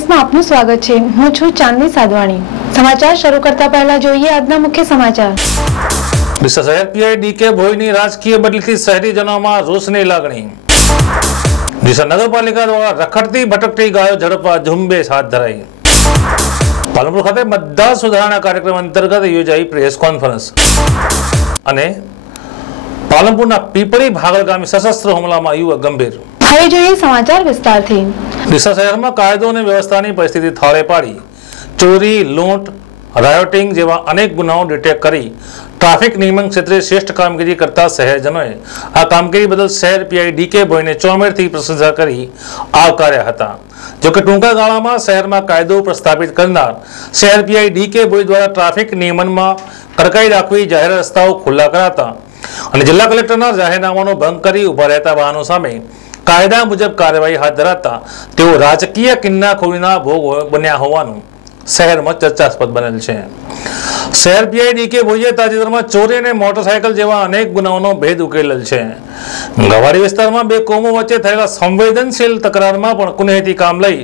વિટનેસમાં આપનું સ્વાગત છે। હું છું ચાંદની સાદવાણી। સમાચાર શરૂ કરતા પહેલા જોઈએ આજના મુખ્ય સમાચાર। ડીસા શહેર પીઆઈ ડીકે ભોઈની રાજકીય બદલીથી શહેરીજનોમાં રોષની લાગણી। ડીસા નગરપાલિકા દ્વારા રખડતી ભટકતી ગાયો ઝડપવા ઝુંબેશ હાથ ધરાઈ। પાલનપુર ખાતે મતદાર સુધારણા કાર્યક્રમ અંતર્ગત યોજાઈ પ્રેસ કોન્ફરન્સ। અને પાલનપુરના પીપળી ભાગળ ગામે સશસ્ત્ર હુમલામાં યુવક ગંભીર। હવે જોઈએ સમાચાર વિસ્તારથી। ડીસા શહેરમાં કાયદો અને વ્યવસ્થાની પરિસ્થિતિ થાળે પાડી ચોરી, લૂંટ, રાયોટિંગ જેવા અનેક ગુનાઓ ડિટેક્ટ કરી ટ્રાફિક નિયમન ક્ષેત્રે શ્રેષ્ઠ કામગીરી કરતા શહેરજનોએ આ કામગીરી બદલ શહેર પીઆઈ ડીકે ભોઈને ચોમેરથી પ્રશંસા કરી આવકાર્યા હતા। જો કે ટૂંકા ગાળામાં શહેરમાં કાયદો પ્રસ્થાપિત કરનાર શહેર પીઆઈ ડીકે ભોઈ દ્વારા ટ્રાફિક નિયમનમાં કડકાઈ દાખવી જાહેર રસ્તાઓ ખુલ્લા કરાતા અને જિલ્લા કલેક્ટરના જાહેરનામાનો ભંગ કરી ઉભા રહેતા વાહનો સામે કાયદા મુજબ કાર્યવાહી હાથ ધરાતા તેઓ રાજકીય કિન્નાખોરીના ભોગ બન્યા હોવાનું શહેરમાં ચર્ચાસ્પદ બનેલ છે। શહેર પીઆઈ ડીકે ભોઈએ તાજેતરમાં ચોરી અને મોટરસાયકલ જેવા અનેક ગુનાઓનો ભેદ ઉકેલેલ છે। ગવાડી વિસ્તારમાં બે કોમો વચ્ચે થયેલા સંવેદનશીલ તકરારમાં પણ કુનેહથી કામ લઈ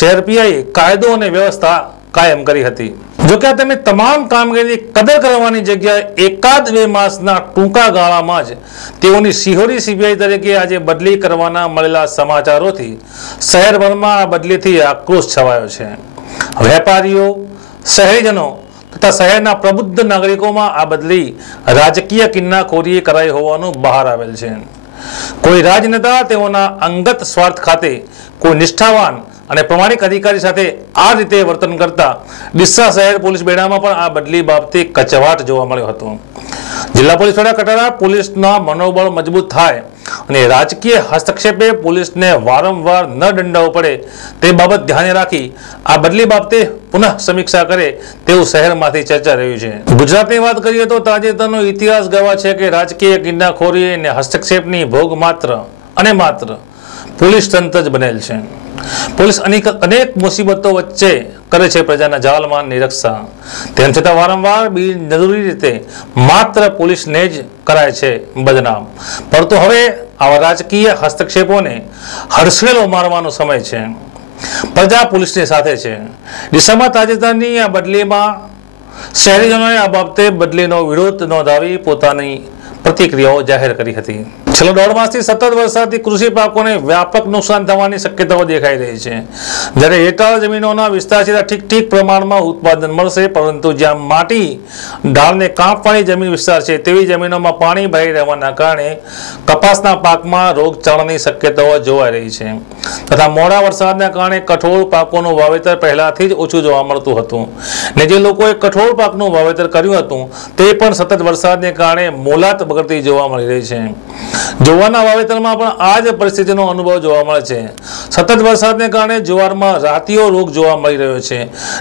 શહેર પીઆઈએ કાયદો અને વ્યવસ્થા કાયમ કરી હતી। જોકે તેમની તમામ કામગીરીની કદર કરવાની જગ્યાએ એકાદ બે માસના ટૂંકા ગાળામાં જ તેઓની સિહોરી સીબીઆઈ તરીકે આજે બદલી કરવાના મળેલા સમાચારોથી શહેરભરમાં આ બદલીથી આક્રોશ છવાયો છે। વેપારીઓ, શહેરીજનો તથા શહેરના પ્રબુદ્ધ નાગરિકોમાં આ બદલી રાજકીય કિન્નાખોરીએ કરાઈ હોવાનું બહાર આવેલ છે। કોઈ રાજનેતા તેઓના અંગત સ્વાર્થ ખાતે કોઈ નિષ્ઠાવાન અને પ્રમાણિક અધિકારી સાથે આ રીતે વર્તન કરતા ડીસા શહેર પોલીસ બેડામાં પણ આ બદલી બાબતે કચવાટ જોવા મળ્યો હતો। જિલ્લા પોલીસ વડા કટારા પોલીસના મનોબળ મજબૂત થાય અને રાજકીય હસ્તક્ષેપે પોલીસને વારંવાર ન દંડાવવું પડે તે બાબત ધ્યાને રાખી આ બદલી બાબતે પુનઃ સમીક્ષા કરે તેવું શહેરમાંથી ચર્ચા રહ્યું છે। ગુજરાતની વાત કરીએ તો તાજેતરનો ઇતિહાસ ગવા છે કે રાજકીય કિન્નાખોરી અને હસ્તક્ષેપની ભોગ માત્ર અને માત્ર પોલીસ તંત્ર જ બનેલ છે। પોલીસ અનેક મુસીબતો વચ્ચે કરે છે પ્રજાના જાળમાનની રક્ષા, તેમ છતાં વારંવાર બિનજરૂરી રીતે માત્ર પોલીસને જ કરાય છે બદનામ। પરંતુ હવે આવા રાજકીય હસ્તક્ષેપોને હડસેલો મારવાનો સમય છે। પ્રજા પોલીસની સાથે છે। ડીસામાં તાજેતરની આ બદલીમાં શહેરીજનોએ આ બાબતે બદલીનો વિરોધ નોંધાવી પોતાની પ્રતિક્રિયાઓ જાહેર કરી હતી। છેલ્લા 1.5 માસથી સતત વરસાદથી કૃષિ પાકોને વ્યાપક નુકસાન થવાની શક્યતાઓ દેખાઈ રહી છે। જ્યારે હેઠળ જમીનોના વિસ્તાર છે ઠીક ઠીક પ્રમાણમાં ઉત્પાદન મળશે, પરંતુ જ્યાં માટી ઢાળને કાપવાળી જમીન વિસ્તાર છે તેવી જમીનોમાં પાણી ભરાઈ રહેવાના કારણે કપાસના પાકમાં રોગચાળાની શક્યતાઓ જોવાઈ રહી છે તથા મોડા વરસાદના કારણે કઠોળ પાકોનું વાવેતર પહેલાથી જ ઓછું જોવા મળતું હતું ને જે લોકોએ કઠોળ પાકનું વાવેતર કર્યું હતું તે પણ સતત વરસાદને કારણે મોલાત બગડતી જોવા મળી રહી છે। જુવારના વાવેતરમાં પણ આ જ પરિસ્થિતિનો અનુભવ જોવા મળે છે। સતત વરસાદને કારણે જુવારમાં રાતીઓ રોગ જોવા મળી રહ્યો છે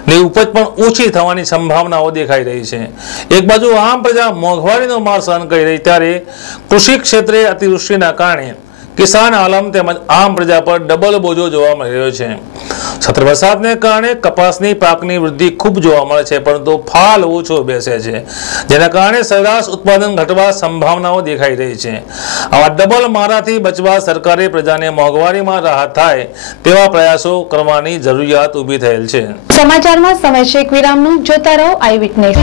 ને ઉપજ પણ ઓછી થવાની સંભાવનાઓ દેખાઈ રહી છે। એક બાજુ આમ પ્રજા મોંઘવારીનો માર સહન કરી રહી ત્યારે કૃષિ ક્ષેત્રે અતિવૃષ્ટિના કારણે કિસાન આલમ તેમજ આમ પ્રજા પર ડબલ બોજો જોવા મળી રહ્યો છે। સતત વરસાદને કારણે કપાસની પાકની વૃદ્ધિ ખૂબ જોવા મળે છે, પરંતુ ફાલ ઓછો બેસે છે, જેના કારણે સરેરાશ ઉત્પાદન ઘટવા સંભાવનાઓ દેખાઈ રહી છે। આવા ડબલ મારાથી બચવા સરકારે પ્રજાને મોંઘવારીમાં રાહત થાય તેવા પ્રયાસો કરવાની જરૂરિયાત ઊભી થયેલ છે। સમાચારમાં સમય છે એક વિરામનું। જોતા રહો આઈ વિટનેસ।